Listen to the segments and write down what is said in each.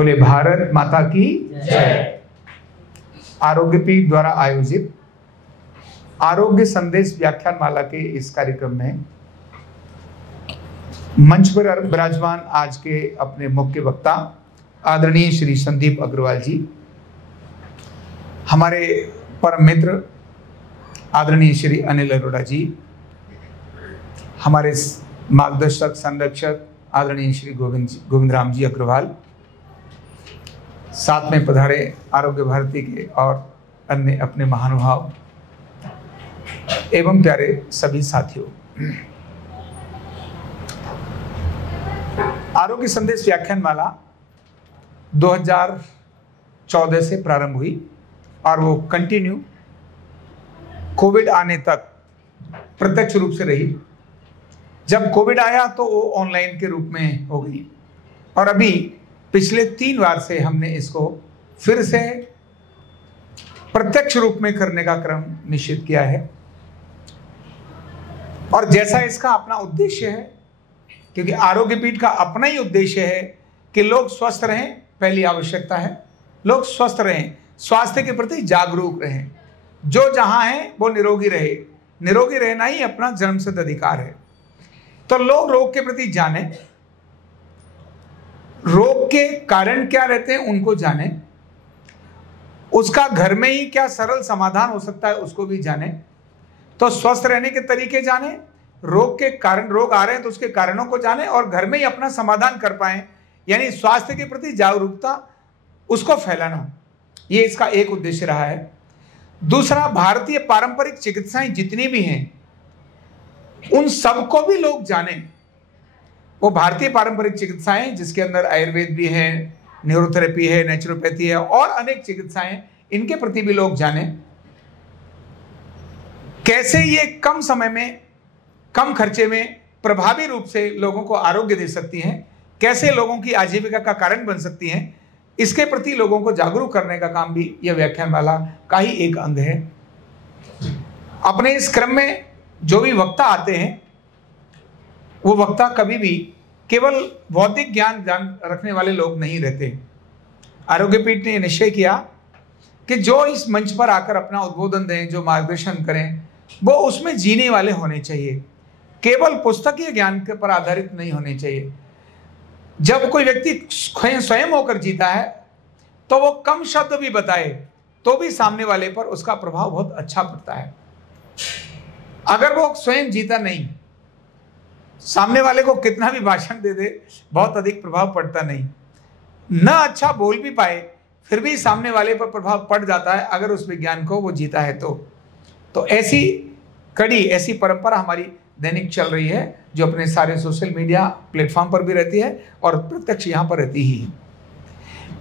बोले भारत माता की जय। आरोग्य पीठ द्वारा आयोजित आरोग्य संदेश व्याख्यान माला के इस कार्यक्रम में मंच पर विराजमान आज के अपने मुख्य वक्ता आदरणीय श्री संदीप अग्रवाल जी, हमारे परम मित्र आदरणीय श्री अनिल अरोड़ा जी, हमारे मार्गदर्शक संरक्षक आदरणीय श्री गोविंद राम जी अग्रवाल, साथ में पधारे आरोग्य भारती के और अन्य अपने महानुभाव एवं प्यारे सभी साथियों। आरोग्य संदेश व्याख्यान माला 2014 से प्रारंभ हुई और वो कंटिन्यू कोविड आने तक प्रत्यक्ष रूप से रही। जब कोविड आया तो वो ऑनलाइन के रूप में हो गई और अभी पिछले 3 बार से हमने इसको फिर से प्रत्यक्ष रूप में करने का क्रम निश्चित किया है। और जैसा इसका अपना उद्देश्य है, क्योंकि आरोग्य पीठ का अपना ही उद्देश्य है कि लोग स्वस्थ रहें, पहली आवश्यकता है लोग स्वस्थ रहें, स्वास्थ्य के प्रति जागरूक रहें, जो जहां है वो निरोगी रहे। निरोगी रहना ही अपना जन्मसिद्ध अधिकार है। तो लोग रोग के प्रति जाने, रोग के कारण क्या रहते हैं उनको जाने, उसका घर में ही क्या सरल समाधान हो सकता है उसको भी जाने, तो स्वस्थ रहने के तरीके जाने, रोग के कारण, रोग आ रहे हैं तो उसके कारणों को जाने और घर में ही अपना समाधान कर पाए, यानी स्वास्थ्य के प्रति जागरूकता उसको फैलाना, ये इसका एक उद्देश्य रहा है। दूसरा, भारतीय पारंपरिक चिकित्साएं जितनी भी हैं उन सबको भी लोग जाने। वो भारतीय पारंपरिक चिकित्साएं जिसके अंदर आयुर्वेद भी है, न्यूरोथेरेपी है, नेचुरोपैथी है और अनेक चिकित्साएं, इनके प्रति भी लोग जाने। कैसे ये कम समय में, कम खर्चे में प्रभावी रूप से लोगों को आरोग्य दे सकती हैं, कैसे लोगों की आजीविका का कारण बन सकती हैं, इसके प्रति लोगों को जागरूक करने का काम भी यह व्याख्यानमाला का ही एक अंग है। अपने इस क्रम में जो भी वक्ता आते हैं वो वक्ता कभी भी केवल बौद्धिक ज्ञान रखने वाले लोग नहीं रहते। आरोग्य पीठ ने निश्चय किया कि जो इस मंच पर आकर अपना उद्बोधन दें, जो मार्गदर्शन करें, वो उसमें जीने वाले होने चाहिए, केवल पुस्तकीय ज्ञान के पर आधारित नहीं होने चाहिए। जब कोई व्यक्ति स्वयं होकर जीता है तो वो कम शब्द भी बताए तो भी सामने वाले पर उसका प्रभाव बहुत अच्छा पड़ता है। अगर वो स्वयं जीता नहीं, सामने वाले को कितना भी भाषण दे दे, बहुत अधिक प्रभाव पड़ता नहीं। न अच्छा बोल भी पाए फिर भी सामने वाले पर प्रभाव पड़ जाता है अगर उस विज्ञान को वो जीता है तो ऐसी कड़ी, ऐसी परंपरा हमारी दैनिक चल रही है, जो अपने सारे सोशल मीडिया प्लेटफॉर्म पर भी रहती है और प्रत्यक्ष यहाँ पर रहती ही है।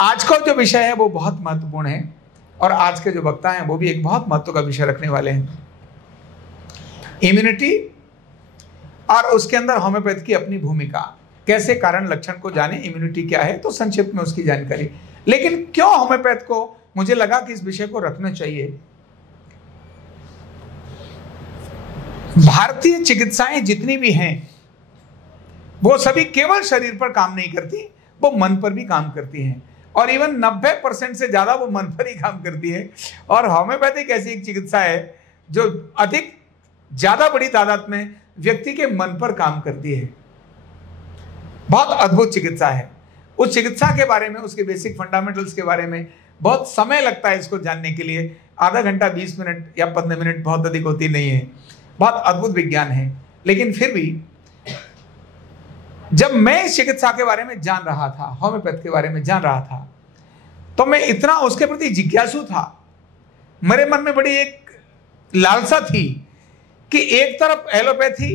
आज का जो विषय है वो बहुत महत्वपूर्ण है और आज के जो वक्ता हैं वो भी एक बहुत महत्व का विषय रखने वाले हैं। इम्यूनिटी और उसके अंदर होम्योपैथ की अपनी भूमिका, कैसे कारण लक्षण को जाने, इम्यूनिटी क्या है, तो संक्षिप्त में उसकी जानकारी। लेकिन क्यों होम्योपैथ को, मुझे लगा कि इस विषय को रखना चाहिए। भारतीय चिकित्साएं जितनी भी हैं वो सभी केवल शरीर पर काम नहीं करती, वो मन पर भी काम करती हैं और इवन 90% से ज्यादा वो मन पर ही काम करती है। और होम्योपैथिक ऐसी एक चिकित्सा है जो अधिक ज्यादा बड़ी तादाद में व्यक्ति के मन पर काम करती है। बहुत अद्भुत चिकित्सा है। उस चिकित्सा के बारे में, उसके बेसिक फंडामेंटल्स के बारे में बहुत समय लगता है इसको जानने के लिए। आधा घंटा, 20 मिनट या 15 मिनट बहुत अधिक होती नहीं है। बहुत अद्भुत विज्ञान है। लेकिन फिर भी जब मैं इस चिकित्सा के बारे में जान रहा था, होम्योपैथ के बारे में जान रहा था, तो मैं इतना उसके प्रति जिज्ञासु था, मेरे मन में बड़ी एक लालसा थी कि एक तरफ एलोपैथी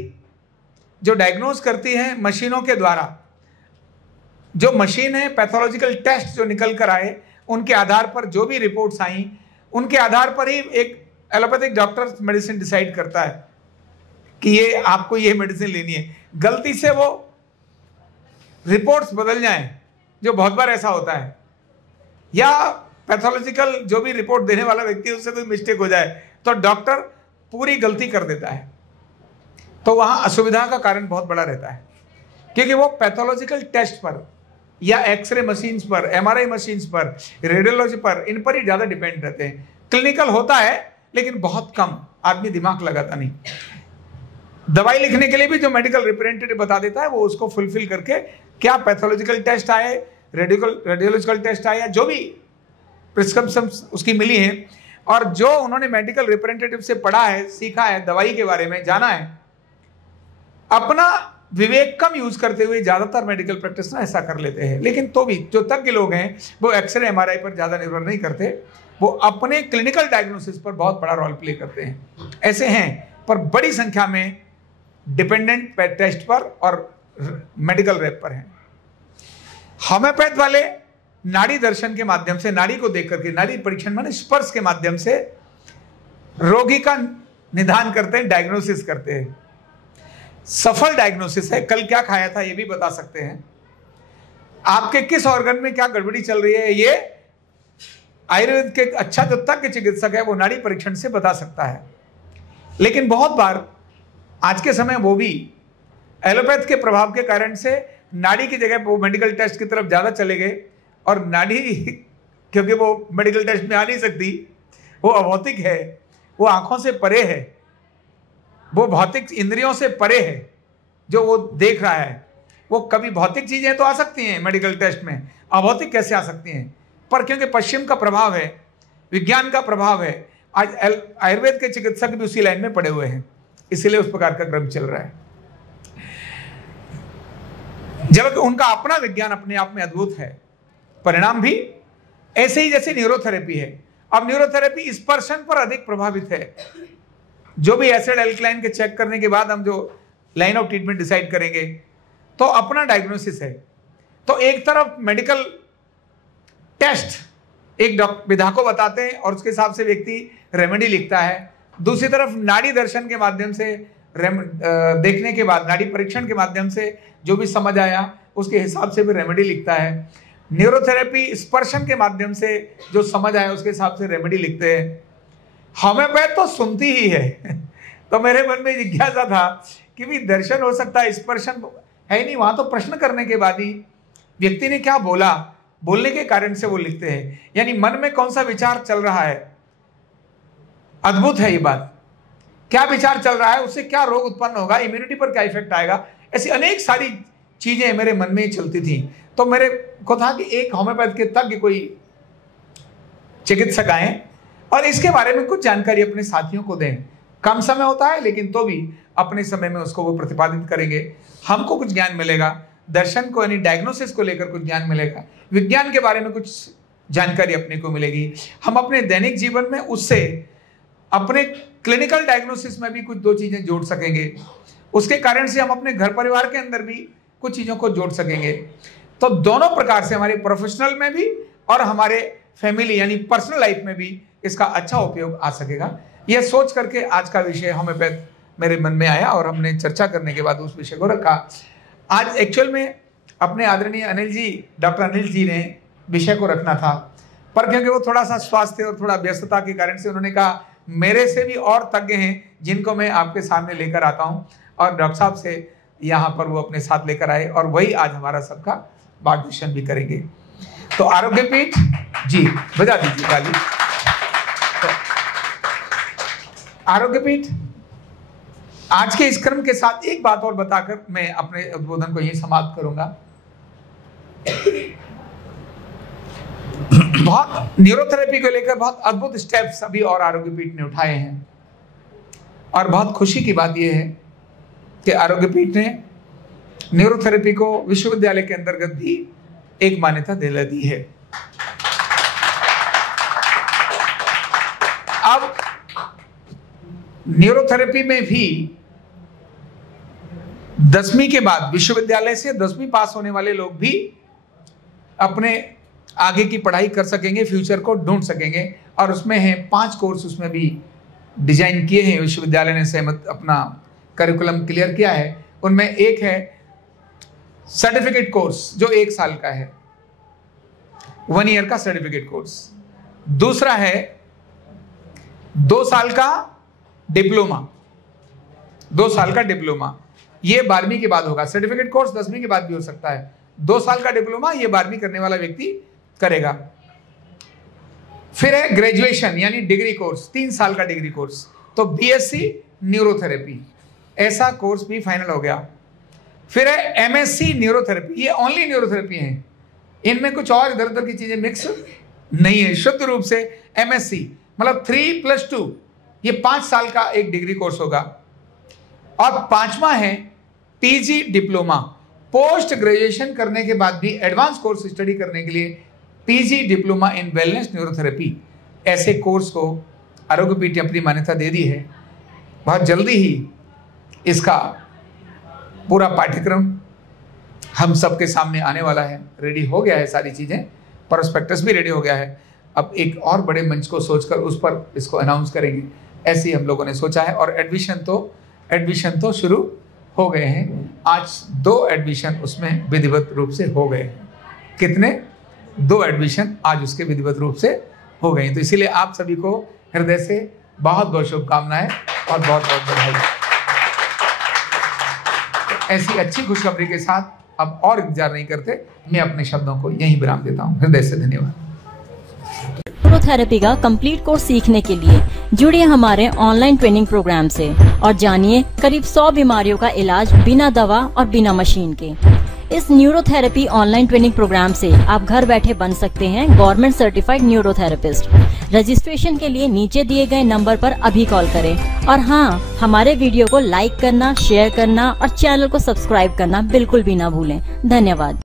जो डायग्नोज करती है मशीनों के द्वारा, जो मशीन है, पैथोलॉजिकल टेस्ट जो निकल कर आए, उनके आधार पर जो भी रिपोर्ट्स आई, उनके आधार पर ही एक एलोपैथिक डॉक्टर मेडिसिन डिसाइड करता है कि ये आपको ये मेडिसिन लेनी है। गलती से वो रिपोर्ट्स बदल जाएं, जो बहुत बार ऐसा होता है, या पैथोलॉजिकल जो भी रिपोर्ट देने वाला व्यक्ति उससे कोई मिस्टेक हो जाए तो डॉक्टर पूरी गलती कर देता है, तो वहां असुविधा का कारण बहुत बड़ा रहता है। क्योंकि वो पैथोलॉजिकल टेस्ट पर या एक्सरे मशीन्स पर, एमआरआई मशीन्स पर, रेडियोलॉजी पर, इन पर ही ज्यादा डिपेंड रहते हैं। क्लिनिकल होता है लेकिन बहुत कम, आदमी दिमाग लगाता नहीं। दवाई लिखने के लिए भी जो मेडिकल रिप्रेजेंटेटिव बता देता है वो उसको फुलफिल करके, क्या पैथोलॉजिकल टेस्ट आए, रेडियोलॉजिकल टेस्ट आए, या जो भी प्रिस्क्रिप्शन उसकी मिली है और जो उन्होंने मेडिकल रिप्रेजेंटेटिव से पढ़ा है, सीखा है, दवाई के बारे में जाना है, अपना विवेक कम यूज करते हुए ज्यादातर मेडिकल प्रैक्टिशनर ऐसा कर लेते हैं। लेकिन तो भी जो तज्ञ लोग हैं वो एक्सरे एमआरआई पर ज्यादा निर्भर नहीं करते, वो अपने क्लिनिकल डायग्नोसिस पर बहुत बड़ा रोल प्ले करते हैं। ऐसे हैं, पर बड़ी संख्या में डिपेंडेंट टेस्ट पर और मेडिकल रैप पर हैं। होम्योपैथ वाले नाड़ी दर्शन के माध्यम से, नाड़ी को देख करके, नाड़ी परीक्षण माने स्पर्श के माध्यम से रोगी का निदान करते हैं, डायग्नोसिस करते हैं। सफल डायग्नोसिस है। कल क्या खाया था ये भी बता सकते हैं, आपके किस ऑर्गन में क्या गड़बड़ी चल रही है, ये आयुर्वेद के अच्छा जो तज्ञ चिकित्सक है वो नाड़ी परीक्षण से बता सकता है। लेकिन बहुत बार आज के समय वो भी एलोपैथ के प्रभाव के कारण से नाड़ी की जगह वो मेडिकल टेस्ट की तरफ ज्यादा चले गए, और नाड़ी क्योंकि वो मेडिकल टेस्ट में आ नहीं सकती, वो अभौतिक है, वो आंखों से परे है, वो भौतिक इंद्रियों से परे है। जो वो देख रहा है, वो कभी भौतिक चीजें तो आ सकती हैं मेडिकल टेस्ट में, अभौतिक कैसे आ सकती हैं? पर क्योंकि पश्चिम का प्रभाव है, विज्ञान का प्रभाव है, आज आयुर्वेद के चिकित्सक भी उसी लाइन में पड़े हुए हैं, इसीलिए उस प्रकार का क्रम चल रहा है। जबकि उनका अपना विज्ञान अपने आप में अद्भुत है, परिणाम भी ऐसे ही जैसे न्यूरोथेरेपी है। अब न्यूरोथेरेपी स्पर्शन पर अधिक प्रभावित है। जो भी एसिड एल्कलाइन के चेक करने के बाद हम जो लाइन ऑफ ट्रीटमेंट डिसाइड करेंगे, तो अपना डायग्नोसिस है। तो एक तरफ मेडिकल टेस्ट एक विधा को बताते हैं और उसके हिसाब से व्यक्ति रेमेडी लिखता है, दूसरी तरफ नाड़ी दर्शन के माध्यम से देखने के बाद, नाड़ी परीक्षण के माध्यम से जो भी समझ आया उसके हिसाब से भी रेमेडी लिखता है। न्यूरोथेरेपी स्पर्शन के माध्यम से जो समझ आया उसके हिसाब से रेमेडी लिखते हैं। होम्योपैथ तो सुनती ही है। तो मेरे मन में जिज्ञासा था कि भी दर्शन हो सकता है, स्पर्शन है नहीं, वहां तो प्रश्न करने के बाद ही व्यक्ति ने क्या बोला, बोलने के कारण से वो लिखते हैं। यानी मन में कौन सा विचार चल रहा है, अद्भुत है ये बात। क्या विचार चल रहा है, उससे क्या रोग उत्पन्न होगा, इम्यूनिटी पर क्या इफेक्ट आएगा, ऐसी अनेक सारी चीजें मेरे मन में चलती थी। तो मेरे को था कि एक होम्योपैथ के तज्ञ कोई चिकित्सक आए और इसके बारे में कुछ जानकारी अपने साथियों को दें। कम समय होता है लेकिन तो भी अपने समय में उसको वो प्रतिपादित करेंगे, हमको कुछ ज्ञान मिलेगा, दर्शन को यानी डायग्नोसिस को लेकर कुछ ज्ञान मिलेगा, विज्ञान के बारे में कुछ जानकारी अपने को मिलेगी। हम अपने दैनिक जीवन में उससे अपने क्लिनिकल डायग्नोसिस में भी कुछ दो चीजें जोड़ सकेंगे, उसके कारण से हम अपने घर परिवार के अंदर भी कुछ चीजों को जोड़ सकेंगे। तो दोनों प्रकार से हमारे प्रोफेशनल में भी और हमारे फैमिली यानी पर्सनल लाइफ में भी इसका अच्छा उपयोग आ सकेगा। यह सोच करके आज का विषय होम्योपैथ मेरे मन में आया और हमने चर्चा करने के बाद उस विषय को रखा। आज एक्चुअल में अपने आदरणीय अनिल जी, डॉक्टर अनिल जी ने विषय को रखना था, पर क्योंकि वो थोड़ा सा स्वास्थ्य और थोड़ा व्यस्तता के कारण से उन्होंने कहा मेरे से भी और तज्ञ हैं जिनको मैं आपके सामने लेकर आता हूं, और डॉक्टर साहब से यहाँ पर वो अपने साथ लेकर आए और वही आज हमारा सबका मार्गदर्शन भी करेंगे। तो आरोग्य पीठ जी बजा दीजिए ताली। तो आरोग्य पीठ आज के इस क्रम के साथ एक बात और बताकर मैं अपने उद्बोधन को यही समाप्त करूंगा। बहुत न्यूरोथेरेपी को लेकर बहुत अद्भुत स्टेप्स अभी और आरोग्य पीठ ने उठाए हैं, और बहुत खुशी की बात यह है कि आरोग्य पीठ ने न्यूरोथेरेपी को विश्वविद्यालय के अंतर्गत भी एक मान्यता दिला दी है। अब न्यूरोथेरेपी में भी 10वीं के बाद विश्वविद्यालय से 10वीं पास होने वाले लोग भी अपने आगे की पढ़ाई कर सकेंगे, फ्यूचर को ढूंढ सकेंगे, और उसमें है 5 कोर्स उसमें भी डिजाइन किए हैं। विश्वविद्यालय ने सहमत अपना करिकुलम क्लियर किया है। उनमें एक है सर्टिफिकेट कोर्स जो 1 साल का है, 1 ईयर का सर्टिफिकेट कोर्स। दूसरा है 2 साल का डिप्लोमा, 2 साल का डिप्लोमा, ये 12वीं के बाद होगा। सर्टिफिकेट कोर्स 10वीं के बाद भी हो सकता है, 2 साल का डिप्लोमा ये 12वीं करने वाला व्यक्ति करेगा। फिर है ग्रेजुएशन यानी डिग्री कोर्स, 3 साल का डिग्री कोर्स, तो बीएससी न्यूरोथेरेपी, ऐसा कोर्स भी फाइनल हो गया। फिर है एमएससी न्यूरोथेरेपी, ये ओनली न्यूरोथेरेपी है, इनमें कुछ और इधर उधर की चीजें मिक्स नहीं है, शुद्ध रूप से एमएससी मतलब 3+2, ये 5 साल का एक डिग्री कोर्स होगा। और 5वां है पीजी डिप्लोमा, पोस्ट ग्रेजुएशन करने के बाद भी एडवांस कोर्स स्टडी करने के लिए PG diploma in wellness neurotherapy, ऐसे कोर्स को आरोग्य पीठ ने अपनी मान्यता दे दी है। बहुत जल्दी ही इसका पूरा पाठ्यक्रम हम सबके सामने आने वाला है, रेडी हो गया है सारी चीज़ें, प्रोस्पेक्टस भी रेडी हो गया है। अब एक और बड़े मंच को सोचकर उस पर इसको अनाउंस करेंगे, ऐसे ही हम लोगों ने सोचा है। और एडमिशन तो शुरू हो गए हैं, आज 2 एडमिशन उसमें विधिवत रूप से हो गए हैं। कितने? 2 एडमिशन आज उसके विधिवत रूप से हो गए हैं। तो इसीलिए आप सभी को हृदय से बहुत बहुत शुभकामनाएं और बहुत बहुत बधाई। ऐसी अच्छी खुशखबरी के साथ अब और इंतजार नहीं करते, मैं अपने शब्दों को यहीं विराम देता हूँ। हृदय से धन्यवाद। न्यूरोथेरेपी का कंप्लीट कोर्स सीखने के लिए जुड़िए हमारे ऑनलाइन ट्रेनिंग प्रोग्राम से और जानिए करीब 100 बीमारियों का इलाज बिना दवा और बिना मशीन के। इस न्यूरोथेरेपी ऑनलाइन ट्रेनिंग प्रोग्राम से आप घर बैठे बन सकते हैं गवर्नमेंट सर्टिफाइड न्यूरोथेरेपिस्ट। रजिस्ट्रेशन के लिए नीचे दिए गए नंबर पर अभी कॉल करें। और हाँ, हमारे वीडियो को लाइक करना, शेयर करना और चैनल को सब्सक्राइब करना बिल्कुल भी ना भूलें। धन्यवाद।